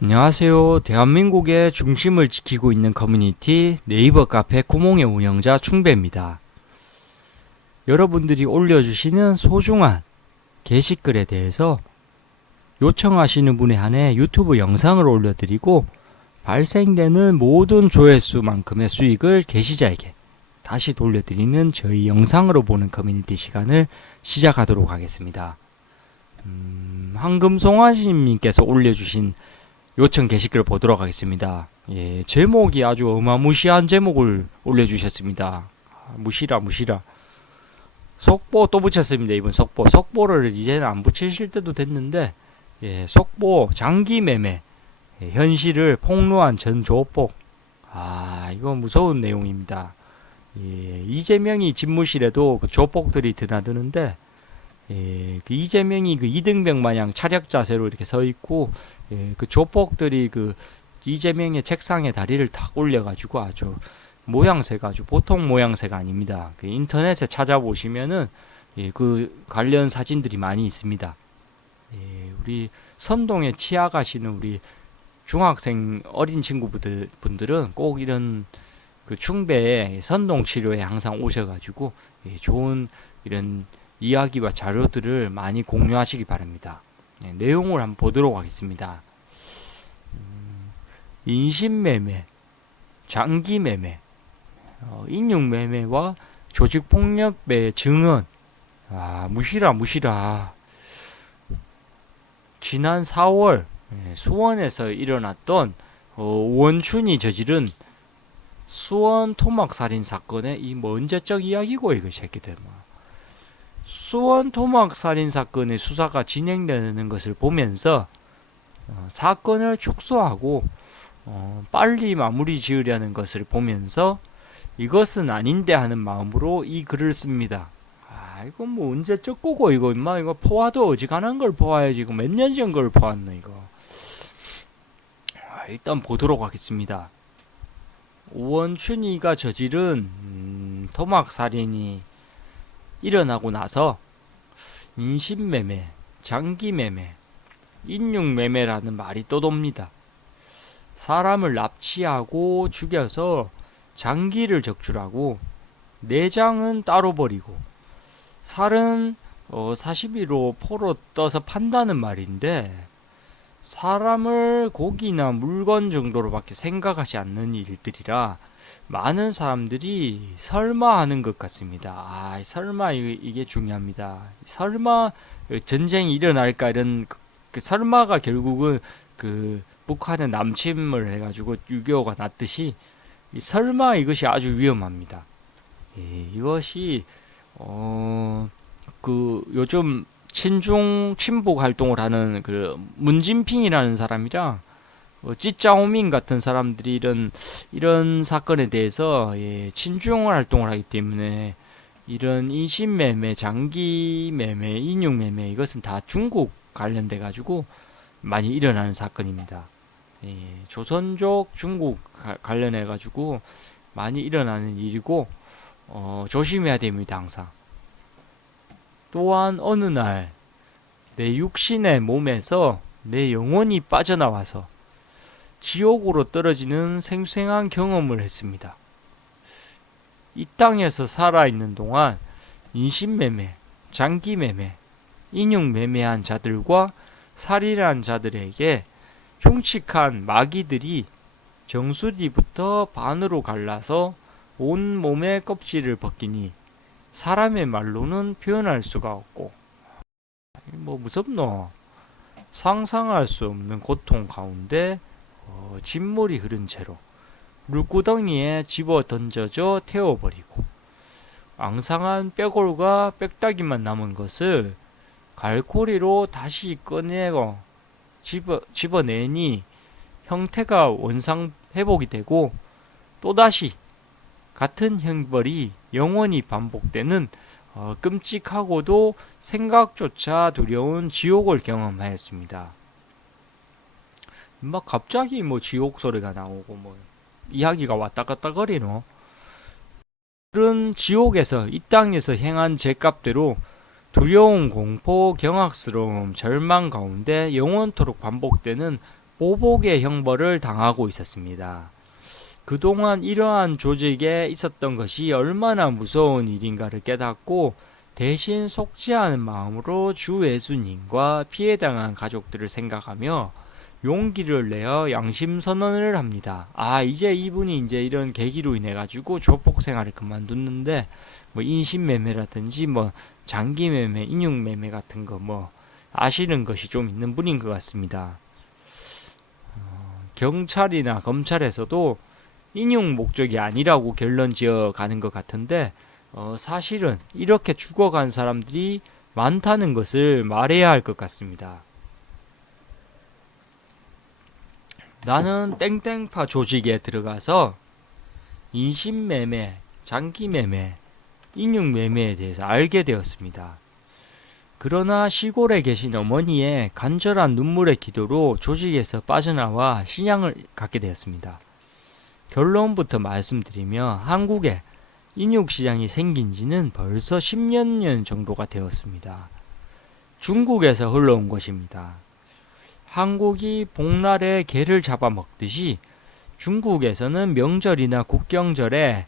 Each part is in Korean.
안녕하세요. 대한민국의 중심을 지키고 있는 커뮤니티 네이버 카페 구몽의 운영자 충배입니다. 여러분들이 올려주시는 소중한 게시글에 대해서 요청하시는 분에 한해 유튜브 영상을 올려드리고 발생되는 모든 조회수만큼의 수익을 게시자에게 다시 돌려드리는 저희 영상으로 보는 커뮤니티 시간을 시작하도록 하겠습니다. 음, 황금송아지님께서 올려주신 요청 게시글을 보도록 하겠습니다. 예, 제목이 아주 어마무시한 제목을 올려주셨습니다. 아, 무시라 무시라. 속보 또 붙였습니다. 이번 속보. 속보를 이제는 안 붙이실 때도 됐는데, 예, 속보 장기 매매 예, 현실을 폭로한 전 조폭. 아, 이거 무서운 내용입니다. 예, 이재명이 집무실에도 그 조폭들이 드나드는데, 예, 그 이재명이 그 이등병 마냥 차렷 자세로 이렇게 서 있고, 예, 그 조폭들이 그 이재명의 책상에 다리를 탁 올려가지고 아주 모양새가 아주 보통 모양새가 아닙니다. 그 인터넷에 찾아보시면은 예, 그 관련 사진들이 많이 있습니다. 예, 우리 선동에 치아 가시는 우리 중학생 어린 친구분들 분들은 꼭 이런 그 충배에 선동 치료에 항상 오셔가지고 예, 좋은 이런 이야기와 자료들을 많이 공유하시기 바랍니다. 네, 내용을 한번 보도록 하겠습니다. 음, 인신매매, 장기매매, 어, 인육매매와 조직폭력배 증언. 아, 무시라, 무시라. 지난 4월 예, 수원에서 일어났던 어, 원춘이 저지른 수원 토막 살인 사건의 이 먼저적 이야기고 이거 새끼들 뭐. 수원 토막 살인 사건의 수사가 진행되는 것을 보면서 어, 사건을 축소하고 어, 빨리 마무리 지으려는 것을 보면서 이것은 아닌데 하는 마음으로 이 글을 씁니다. 아 이거 뭐 언제적 거고 이거 임마 이거 포화도 어지간한 걸 포화야지 이거 몇 년 전 걸 포왔노 이거. 아, 일단 보도록 하겠습니다. 오원춘이가 저지른 음, 토막 살인이 일어나고 나서 인신매매, 장기매매, 인육매매라는 말이 떠돕니다. 사람을 납치하고 죽여서 장기를 적출하고 내장은 따로 버리고 살은 어, 42로 포로 떠서 판다는 말인데 사람을 고기나 물건 정도로밖에 생각하지 않는 일들이라 많은 사람들이 설마 하는 것 같습니다. 아, 설마 이- 이게 중요합니다. 설마 전쟁이 일어날까 이런 그, 그 설마가 결국은 그 북한에 남침을 해가지고 6.25가 났듯이 이 설마 이것이 아주 위험합니다. 예, 이것이 어 그 요즘 친중 친북 활동을 하는 그 문진핑이라는 사람이랑 어, 찌짜오민 같은 사람들이 이런 이런 사건에 대해서 예, 친중 활동을 하기 때문에 이런 인신매매, 장기매매, 인육매매 이것은 다 중국 관련돼 가지고 많이 일어나는 사건입니다. 예, 조선족 중국 가- 관련해 가지고 많이 일어나는 일이고 어, 조심해야 됩니다 항상. 또한 어느 날 내 육신의 몸에서 내 영혼이 빠져나와서 지옥으로 떨어지는 생생한 경험을 했습니다. 이 땅에서 살아있는 동안 인신매매, 장기매매, 인육매매한 자들과 살인한 자들에게 흉측한 마귀들이 정수리부터 반으로 갈라서 온 몸의 껍질을 벗기니 사람의 말로는 표현할 수가 없고 뭐 무섭노 상상할 수 없는 고통 가운데 어, 진물이 흐른 채로 물구덩이에 집어 던져져 태워버리고 앙상한 뼈골과 뼈다귀만 남은 것을 갈고리로 다시 꺼내고 집어, 집어내니 형태가 원상 회복이 되고 또다시 같은 형벌이 영원히 반복되는 어, 끔찍하고도 생각조차 두려운 지옥을 경험하였습니다. 막 갑자기 뭐 지옥 소리가 나오고 뭐 이야기가 왔다 갔다 거리노. 그런 지옥에서 이 땅에서 행한 죄값대로 두려운 공포, 경악스러움, 절망 가운데 영원토록 반복되는 보복의 형벌을 당하고 있었습니다. 그동안 이러한 조직에 있었던 것이 얼마나 무서운 일인가를 깨닫고 대신 않은 마음으로 주 예수님과 피해당한 가족들을 생각하며 용기를 내어 양심 선언을 합니다. 아, 이제 이분이 이제 이런 계기로 인해 가지고 조폭 생활을 그만뒀는데 뭐 인신 매매라든지 뭐 장기 매매, 인육 매매 같은 거 뭐 아시는 것이 좀 있는 분인 것 같습니다. 어, 경찰이나 검찰에서도 인육 목적이 아니라고 결론 지어 가는 것 같은데 어, 사실은 이렇게 죽어간 사람들이 많다는 것을 말해야 할 것 같습니다. 나는 땡땡파 조직에 들어가서 인신매매, 장기매매, 인육매매에 대해서 알게 되었습니다. 그러나 시골에 계신 어머니의 간절한 눈물의 기도로 조직에서 빠져나와 신앙을 갖게 되었습니다. 결론부터 말씀드리면 한국에 인육시장이 생긴 지는 벌써 10년 년 정도가 되었습니다. 중국에서 흘러온 것입니다. 한국이 복날에 개를 잡아먹듯이 중국에서는 명절이나 국경절에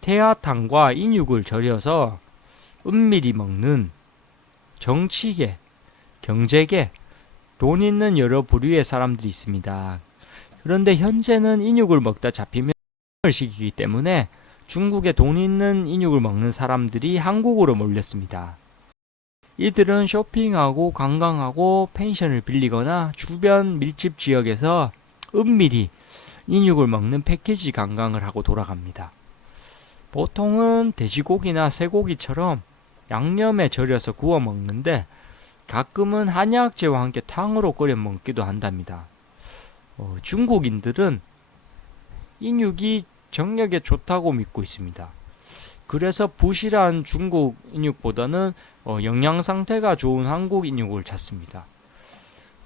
태아탕과 인육을 절여서 은밀히 먹는 정치계, 경제계, 돈 있는 여러 부류의 사람들이 있습니다. 그런데 현재는 인육을 먹다 잡히면 을 시키기 때문에 중국에 돈 있는 인육을 먹는 사람들이 한국으로 몰렸습니다. 이들은 쇼핑하고 관광하고 펜션을 빌리거나 주변 밀집 지역에서 은밀히 인육을 먹는 패키지 관광을 하고 돌아갑니다. 보통은 돼지고기나 쇠고기처럼 양념에 절여서 구워 먹는데 가끔은 한약재와 함께 탕으로 끓여 먹기도 한답니다. 어, 중국인들은 인육이 정력에 좋다고 믿고 있습니다. 그래서 부실한 중국 인육보다는 어, 영양 상태가 좋은 한국 인육을 찾습니다.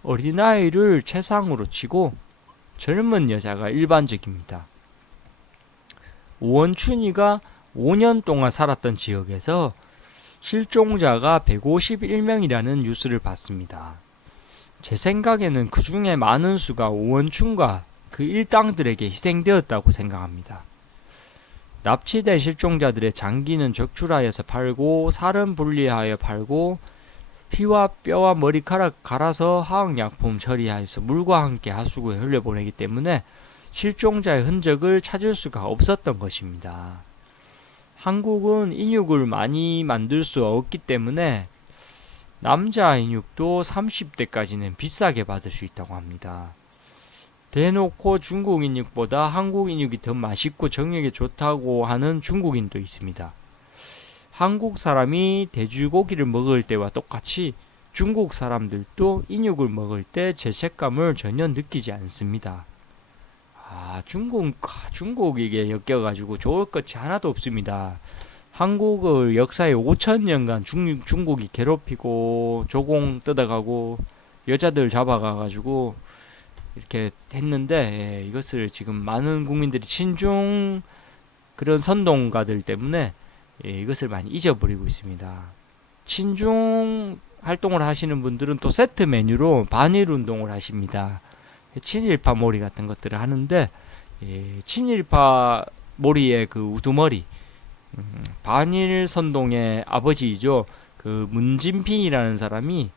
어린아이를 최상으로 치고 젊은 여자가 일반적입니다. 오원춘이가 5년 동안 살았던 지역에서 실종자가 151명이라는 뉴스를 봤습니다. 제 생각에는 그 중에 많은 수가 오원춘과 그 일당들에게 희생되었다고 생각합니다. 납치된 실종자들의 장기는 적출하여서 팔고 살은 분리하여 팔고 피와 뼈와 머리카락 갈아서 화학약품 처리하여서 물과 함께 하수구에 흘려보내기 때문에 실종자의 흔적을 찾을 수가 없었던 것입니다. 한국은 인육을 많이 만들 수 없기 때문에 남자 인육도 30대까지는 비싸게 받을 수 있다고 합니다. 대놓고 중국 인육보다 한국 인육이 더 맛있고 정력에 좋다고 하는 중국인도 있습니다. 한국 사람이 돼지고기를 먹을 때와 똑같이 중국 사람들도 인육을 먹을 때 죄책감을 전혀 느끼지 않습니다. 아, 중국, 아, 중국 이게 엮여가지고 좋을 것이 하나도 없습니다. 한국을 역사에 5천년간 중, 중국이 괴롭히고 조공 뜯어가고 여자들 잡아가가지고 이렇게 했는데 예, 이것을 지금 많은 국민들이 친중 그런 선동가들 때문에 예, 이것을 많이 잊어버리고 있습니다. 친중 활동을 하시는 분들은 또 세트 메뉴로 반일 운동을 하십니다. 친일파 몰이 같은 것들을 하는데 예, 친일파 몰이의 그 우두머리 음, 반일 선동의 아버지이죠. 그 문진핑이라는 사람이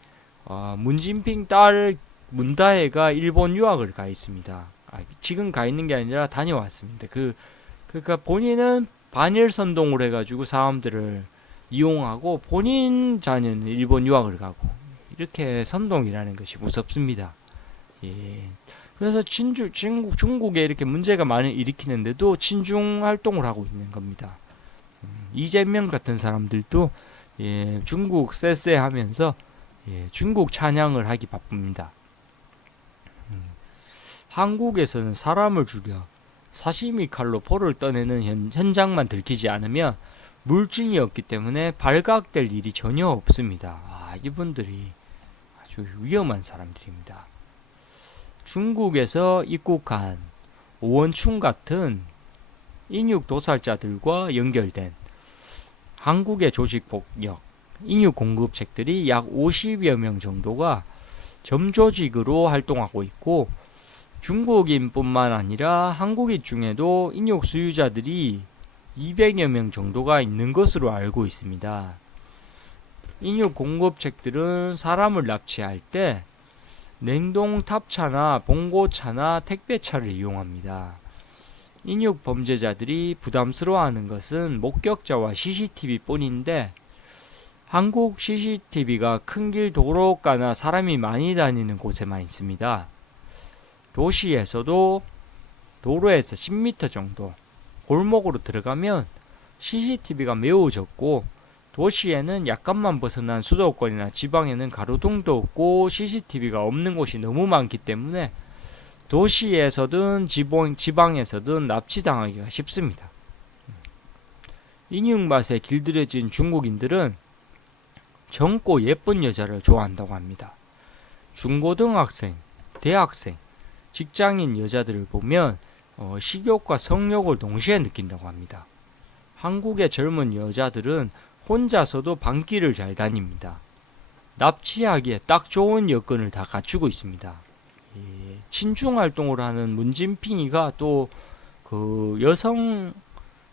어, 문진핑 딸 문다혜가 일본 유학을 가 있습니다. 아, 지금 가 있는 게 아니라 다녀왔습니다. 그 그러니까 본인은 반일 선동을 해가지고 사람들을 이용하고 본인 자녀는 일본 유학을 가고 이렇게 선동이라는 것이 무섭습니다. 예. 그래서 친주, 중국, 중국에 이렇게 문제가 많이 일으키는데도 친중 활동을 하고 있는 겁니다. 음, 이재명 같은 사람들도 예, 중국 쎄쎄 하면서 예, 중국 찬양을 하기 바쁩니다. 음, 한국에서는 사람을 죽여 사시미 칼로 포를 떠내는 현, 현장만 들키지 않으면 물증이 없기 때문에 발각될 일이 전혀 없습니다. 아, 이분들이 아주 위험한 사람들입니다. 중국에서 입국한 오원충 같은 인육 도살자들과 연결된 한국의 조직 폭력, 인육 공급책들이 약 50여 명 정도가 점조직으로 활동하고 있고 중국인뿐만 아니라 한국인 중에도 인육 수유자들이 200여 명 정도가 있는 것으로 알고 있습니다. 인육 공급책들은 사람을 납치할 때 냉동 탑차나 봉고차나 택배차를 이용합니다. 인육 범죄자들이 부담스러워하는 것은 목격자와 CCTV 뿐인데 한국 CCTV가 큰 길 도로가나 사람이 많이 다니는 곳에만 있습니다. 도시에서도 도로에서 10m 정도 골목으로 들어가면 CCTV가 매우 적고 도시에는 약간만 벗어난 수도권이나 지방에는 가로등도 없고 CCTV가 없는 곳이 너무 많기 때문에 도시에서든 지방, 지방에서든 납치당하기가 쉽습니다. 인육맛에 길들여진 중국인들은 젊고 예쁜 여자를 좋아한다고 합니다. 중고등학생, 대학생, 직장인 여자들을 보면 어, 식욕과 성욕을 동시에 느낀다고 합니다. 한국의 젊은 여자들은 혼자서도 방길을 잘 다닙니다. 납치하기에 딱 좋은 여건을 다 갖추고 있습니다. 예, 친중 활동을 하는 문진핑이가 또 그 여성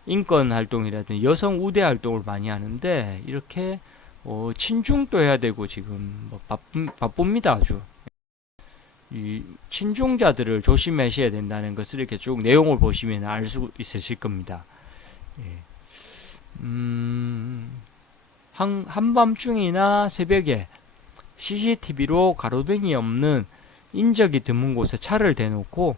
인권 활동이라든지 여성 우대 활동을 많이 하는데 이렇게 어, 친중도 해야 되고 지금 뭐 바쁜, 바쁩니다 아주. 이 친중자들을 조심하셔야 된다는 것을 이렇게 쭉 내용을 보시면 알 수 있으실 겁니다. 예. 음, 한, 한밤중이나 새벽에 CCTV로 가로등이 없는 인적이 드문 곳에 차를 대놓고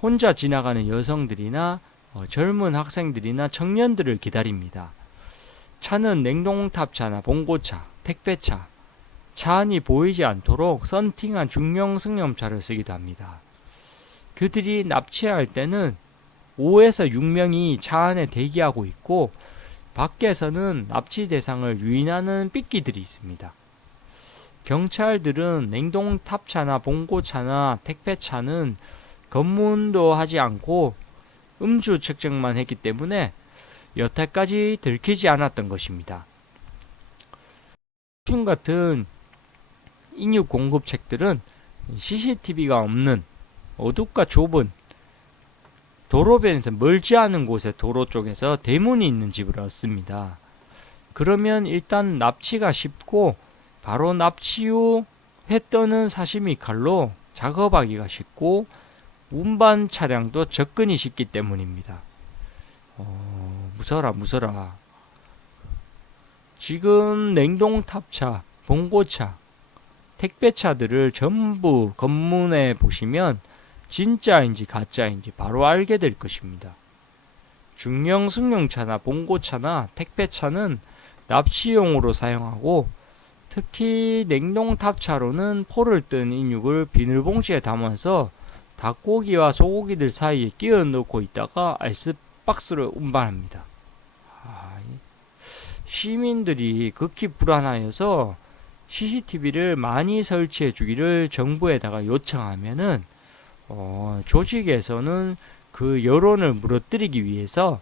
혼자 지나가는 여성들이나 어, 젊은 학생들이나 청년들을 기다립니다. 차는 냉동탑차나 봉고차, 택배차, 차 안이 보이지 않도록 썬팅한 중형 승용차를 쓰기도 합니다. 그들이 납치할 때는 5에서 6명이 차 안에 대기하고 있고 밖에서는 납치 대상을 유인하는 삐끼들이 있습니다. 경찰들은 냉동 탑차나 봉고차나 택배차는 검문도 하지 않고 음주 측정만 했기 때문에 여태까지 들키지 않았던 것입니다. 중 같은 인육 공급책들은 CCTV가 없는 어둡고 좁은 도로변에서 멀지 않은 곳의 도로 쪽에서 대문이 있는 집을 얻습니다. 그러면 일단 납치가 쉽고 바로 납치 후 회 떠는 사시미 칼로 작업하기가 쉽고 운반 차량도 접근이 쉽기 때문입니다. 어, 무서라 무서라. 지금 냉동탑차, 봉고차, 택배차들을 전부 검문해 보시면 진짜인지 가짜인지 바로 알게 될 것입니다. 중형 승용차나 봉고차나 택배차는 납치용으로 사용하고 특히 냉동탑차로는 포를 뜬 인육을 비닐봉지에 담아서 닭고기와 소고기들 사이에 끼워 넣고 있다가 아이스박스로 운반합니다. 아, 시민들이 극히 불안하여서 CCTV를 많이 설치해 주기를 정부에다가 요청하면은 어, 조직에서는 그 여론을 무너뜨리기 위해서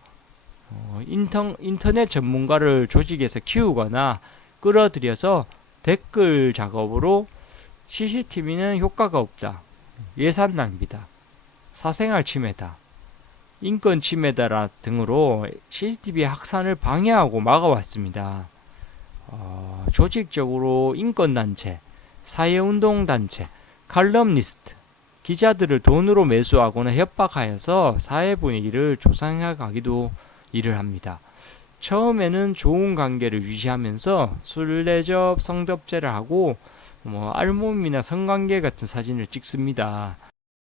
어, 인터, 인터넷 전문가를 조직에서 키우거나 끌어들여서 댓글 작업으로 CCTV는 효과가 없다. 예산 낭비다. 사생활 침해다. 인권 침해다라 등으로 CCTV 확산을 방해하고 막아왔습니다. 어, 조직적으로 인권단체, 사회운동단체, 칼럼니스트, 기자들을 돈으로 매수하거나 협박하여서 사회 분위기를 조상해 가기도 일을 합니다. 처음에는 좋은 관계를 유지하면서 술래접, 성접제를 하고 뭐 알몸이나 성관계 같은 사진을 찍습니다.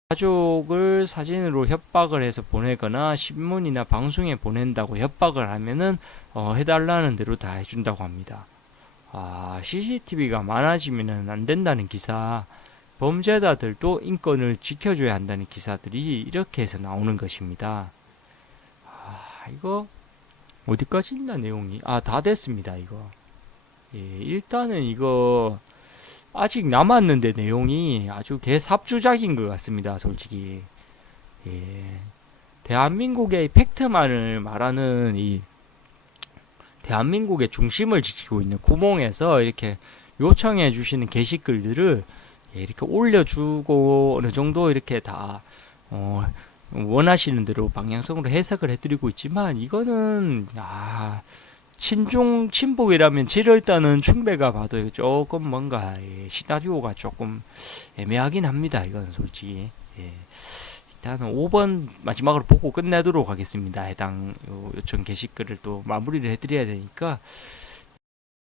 가족을 사진으로 협박을 해서 보내거나 신문이나 방송에 보낸다고 협박을 하면은 어, 해달라는 대로 다 해준다고 합니다. 아, CCTV가 많아지면 안 된다는 기사, 범죄자들도 인권을 지켜줘야 한다는 기사들이 이렇게 해서 나오는 것입니다. 아, 이거 어디까지 있나 내용이? 아, 다 됐습니다, 이거. 예, 일단은 이거 아직 남았는데 내용이 아주 개삽주작인 것 같습니다, 솔직히. 예. 대한민국의 팩트만을 말하는 이 대한민국의 중심을 지키고 있는 구몽에서 이렇게 요청해 주시는 게시글들을 예, 이렇게 올려주고 어느 정도 이렇게 다 어, 원하시는 대로 방향성으로 해석을 해드리고 있지만 이거는 아 친중 친북이라면 질을 떠는 충배가 봐도 조금 뭔가 예, 시나리오가 조금 애매하긴 합니다. 이건 솔직히 예. 일단은 5번 마지막으로 보고 끝내도록 하겠습니다. 해당 요- 요청 게시글을 또 마무리를 해드려야 되니까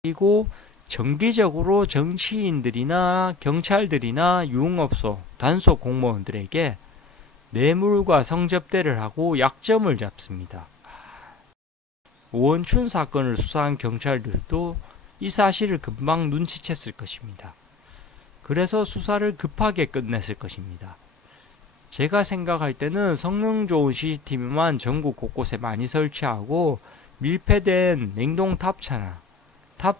그리고 정기적으로 정치인들이나 경찰들이나 유흥업소 단속 공무원들에게 뇌물과 성접대를 하고 약점을 잡습니다. 오원춘 사건을 수사한 경찰들도 이 사실을 금방 눈치챘을 것입니다. 그래서 수사를 급하게 끝냈을 것입니다. 제가 생각할 때는 성능 좋은 CCTV만 전국 곳곳에 많이 설치하고 밀폐된 냉동 탑차나 탑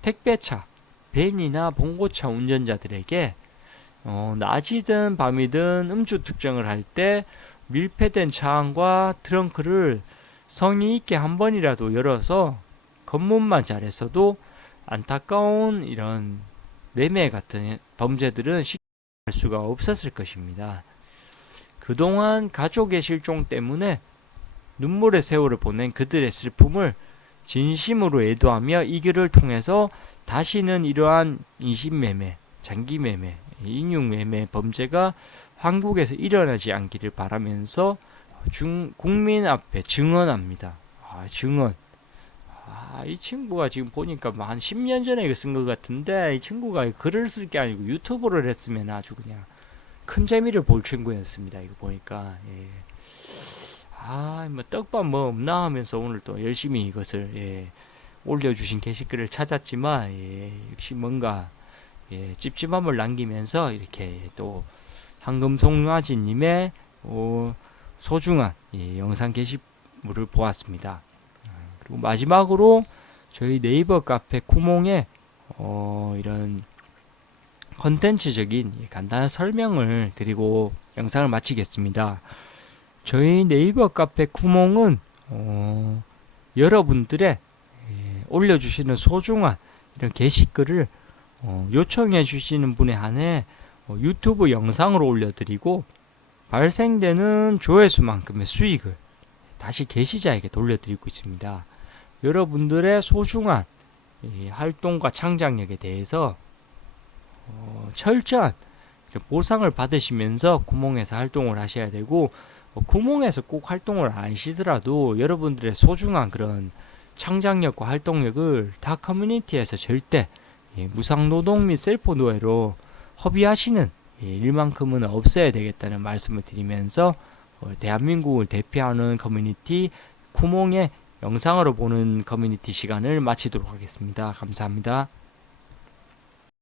택배차, 벤이나 봉고차 운전자들에게 어, 낮이든 밤이든 음주 특정을 할 때 밀폐된 차 안과 트렁크를 성의 있게 한 번이라도 열어서 검문만 잘했어도 안타까운 이런 매매 같은 범죄들은 실행할 수가 없었을 것입니다. 그동안 가족의 실종 때문에 눈물의 세월을 보낸 그들의 슬픔을 진심으로 애도하며 이 길을 통해서 다시는 이러한 인신매매, 장기매매, 인육매매 범죄가 한국에서 일어나지 않기를 바라면서 중, 국민 앞에 증언합니다. 아, 증언. 아, 이 친구가 지금 보니까 뭐 한 10년 전에 쓴 것 같은데 이 친구가 글을 쓸 게 아니고 유튜브를 했으면 아주 그냥 큰 재미를 볼 친구였습니다. 이거 보니까. 예. 아, 뭐 떡밥 뭐 없나 하면서 오늘 또 열심히 이것을 예, 올려주신 게시글을 찾았지만 예, 역시 뭔가 예, 찝찝함을 남기면서 이렇게 또 황금송아지님의 어, 소중한 예, 영상 게시물을 보았습니다. 아, 그리고 마지막으로 저희 네이버 카페 쿠몽에 어, 이런 컨텐츠적인 예, 간단한 설명을 드리고 영상을 마치겠습니다. 저희 네이버 카페 쿠몽은 어, 여러분들의 예, 올려주시는 소중한 이런 게시글을 어, 요청해 주시는 분에 한해 어, 유튜브 영상으로 올려드리고 발생되는 조회수만큼의 수익을 다시 게시자에게 돌려드리고 있습니다. 여러분들의 소중한 이 활동과 창작력에 대해서 어, 철저한 보상을 받으시면서 구멍에서 활동을 하셔야 되고 어, 구멍에서 꼭 활동을 안 하시더라도 여러분들의 소중한 그런 창작력과 활동력을 다 커뮤니티에서 절대 예, 무상노동 및 셀프 노예로 허비하시는 예, 일만큼은 없어야 되겠다는 말씀을 드리면서 어, 대한민국을 대표하는 커뮤니티 쿠몽의 영상으로 보는 커뮤니티 시간을 마치도록 하겠습니다. 감사합니다.